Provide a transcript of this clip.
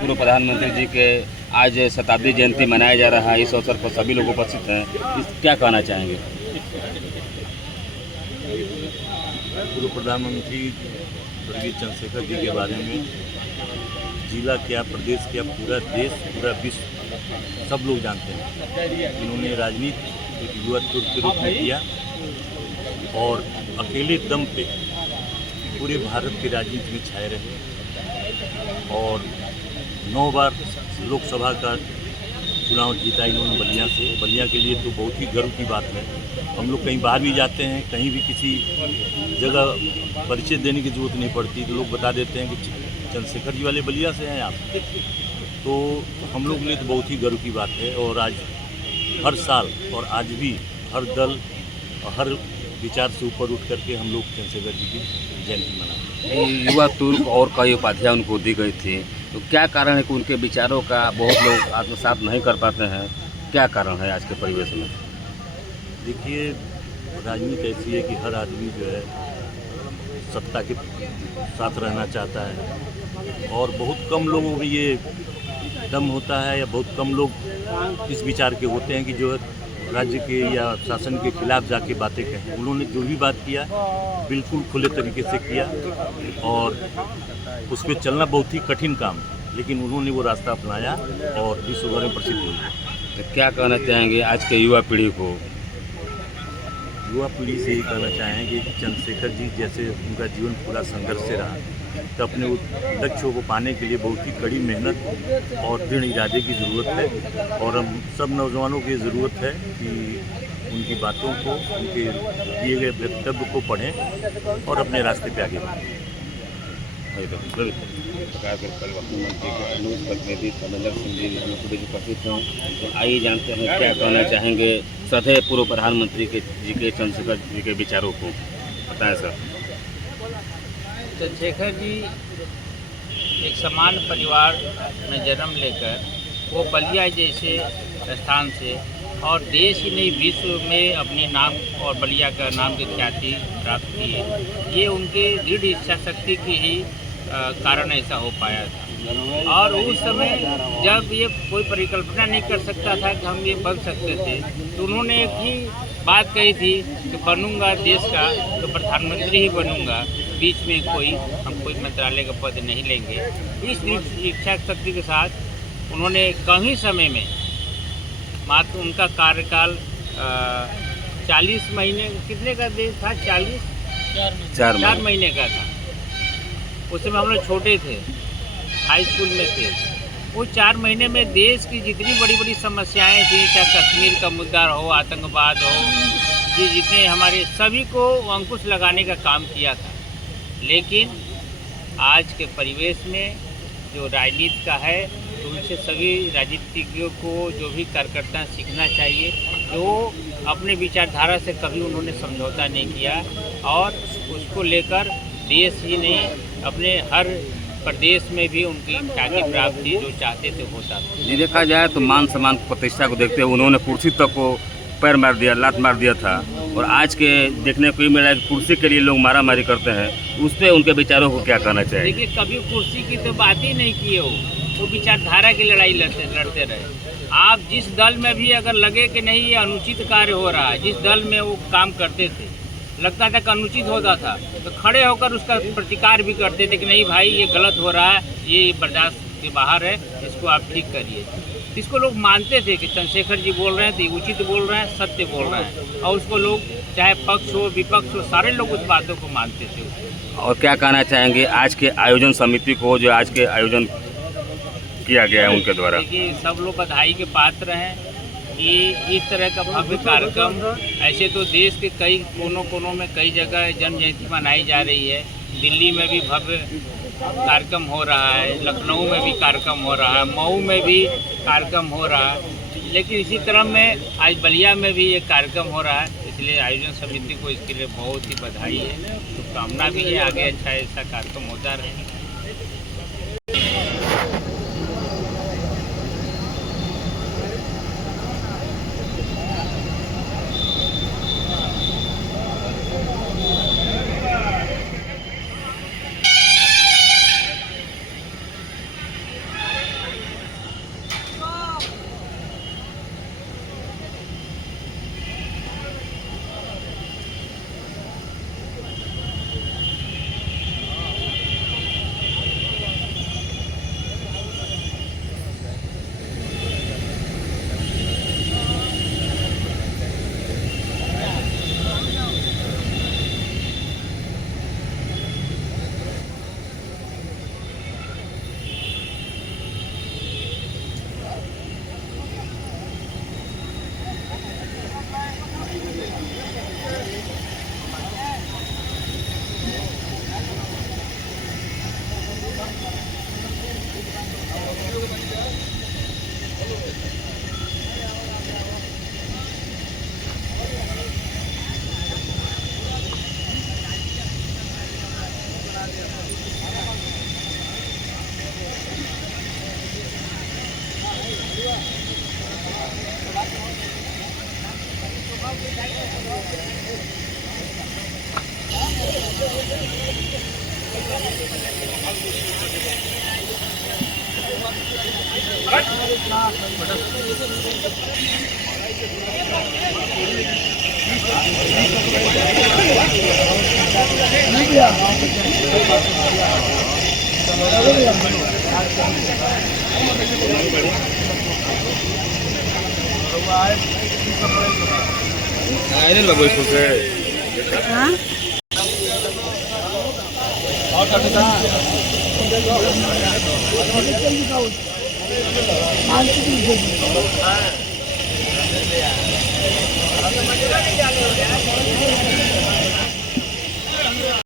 पूर्व प्रधानमंत्री जी के आज शताब्दी जयंती मनाया जा रहा है। इस अवसर पर सभी लोग उपस्थित हैं। क्या कहना चाहेंगे? पूर्व प्रधानमंत्री स्वर्गीय चंद्रशेखर जी के बारे में जिला क्या, प्रदेश क्या, पूरा देश, पूरा विश्व सब लोग जानते हैं। इन्होंने राजनीति एक युवा तुर्क के रूप में किया और अकेले दम पे पूरे भारत की राजनीति में छाए रहे और 9 बार लोकसभा का चुनाव जीता इन्होंने बलिया से। बलिया के लिए तो बहुत ही गर्व की बात है। हम लोग कहीं बाहर भी जाते हैं, कहीं भी किसी जगह परिचय देने की ज़रूरत नहीं पड़ती, तो लोग बता देते हैं कि चंद्रशेखर जी वाले बलिया से हैं आप। तो हम लोग के लिए तो बहुत ही गर्व की बात है। और आज हर साल और आज भी हर दल और हर विचार से ऊपर उठ करके हम लोग चंद्रशेखर जी की जयंती मनाते हैं। युवा तुर्क और कई उपाधियाँ उनको दी गई थी, तो क्या कारण है कि उनके विचारों का बहुत लोग आत्मसात नहीं कर पाते हैं? क्या कारण है आज के परिवेश में? देखिए, राजनीति ऐसी है कि हर आदमी जो है सत्ता के साथ रहना चाहता है और बहुत कम लोगों में ये दम होता है या बहुत कम लोग इस विचार के होते हैं कि जो राज्य के या शासन के खिलाफ जाके बातें कहें। उन्होंने जो भी बात किया बिल्कुल खुले तरीके से किया और उस पर चलना बहुत ही कठिन काम है, लेकिन उन्होंने वो रास्ता अपनाया और विश्व भर में प्रसिद्ध हुआ। तो क्या कहना चाहेंगे आज के युवा पीढ़ी को? युवा पीढ़ी से ही कहना चाहेंगे कि चंद्रशेखर जी जैसे उनका जीवन पूरा संघर्ष से रहा, तो अपने उस लक्ष्यों को पाने के लिए बहुत ही कड़ी मेहनत और दृढ़ इरादे की ज़रूरत है। और हम सब नौजवानों की ज़रूरत है कि उनकी बातों को, उनके दिए गए वक्तव्य को पढ़ें और अपने रास्ते पे आगे बढ़ें। प्रतिनिधि कमलेंद्र सिंह जी उपस्थित हैं, तो आइए जानते हैं क्या कहना चाहेंगे श्रद्धेय पूर्व प्रधानमंत्री जी के चंद्रशेखर जी के विचारों को। बताएं सर। चंद्रशेखर जी एक समान परिवार में जन्म लेकर वो बलिया जैसे स्थान से और देश ही नहीं विश्व में अपनी नाम और बलिया का नाम की ख्याति प्राप्त की है। ये उनके दृढ़ इच्छा शक्ति की ही कारण ऐसा हो पाया था। और उस समय जब ये कोई परिकल्पना नहीं कर सकता था कि हम ये बन सकते थे, तो उन्होंने एक ही बात कही थी कि बनूंगा देश का तो प्रधानमंत्री ही बनूंगा, बीच में हम कोई मंत्रालय का पद नहीं लेंगे। इस इच्छा शक्ति के साथ उन्होंने कम ही समय में मात्र उनका कार्यकाल 40 महीने कितने का देश था? 4 महीने का था। उस समय हम लोग छोटे थे, हाई स्कूल में थे। वो 4 महीने में देश की जितनी बड़ी बड़ी समस्याएं थी, चाहे कश्मीर का मुद्दा हो, आतंकवाद हो, ये जितने हमारे सभी को अंकुश लगाने का काम किया था। लेकिन आज के परिवेश में जो राजनीति का है, तो उनसे सभी राजनीतिज्ञों को, जो भी कार्यकर्ता सीखना चाहिए, जो अपने विचारधारा से कभी उन्होंने समझौता नहीं किया और उसको लेकर देश ही नहीं अपने हर प्रदेश में भी उनकी ख्याति प्राप्ति जो चाहते थे होता था। जी, देखा जाए तो मान सम्मान प्रतिष्ठा को देखते हुए उन्होंने कुर्सी तक को पैर मार दिया, लात मार दिया था। और आज के देखने को ही मिला कि कुर्सी के लिए लोग मारा मारी करते हैं। उस पर उनके विचारों को क्या कहना चाहिए? देखिए, कभी कुर्सी की तो बात ही नहीं की हो, वो विचारधारा की लड़ाई लड़ते रहे। आप जिस दल में भी अगर लगे कि नहीं ये अनुचित कार्य हो रहा है, जिस दल में वो काम करते थे लगता था कि अनुचित होता था, तो खड़े होकर उसका प्रतिकार भी करते थे कि नहीं भाई ये गलत हो रहा है, ये बर्दाश्त के बाहर है, इसको आप ठीक करिए। इसको लोग मानते थे कि चंद्रशेखर जी बोल रहे हैं तो उचित बोल रहे हैं, सत्य बोल रहे हैं, और उसको लोग चाहे पक्ष हो विपक्ष हो सारे लोग उस बातों को मानते थे। और क्या कहना चाहेंगे आज के आयोजन समिति को, जो आज के आयोजन किया गया है उनके द्वारा? देखिए, सब लोग बधाई के पात्र हैं कि इस तरह का भव्य कार्यक्रम, ऐसे तो देश के कई कोनों में कई जगह जन्म जयंती मनाई जा रही है। दिल्ली में भी भव्य कार्यक्रम हो रहा है, लखनऊ में भी कार्यक्रम हो रहा है, मऊ में भी कार्यक्रम हो रहा है, लेकिन इसी क्रम में आज बलिया में भी एक कार्यक्रम हो रहा है। इसलिए आयोजन समिति को इसके लिए बहुत ही बधाई है, शुभकामना भी है, आगे अच्छा ऐसा कार्यक्रम होता रहे। हाँ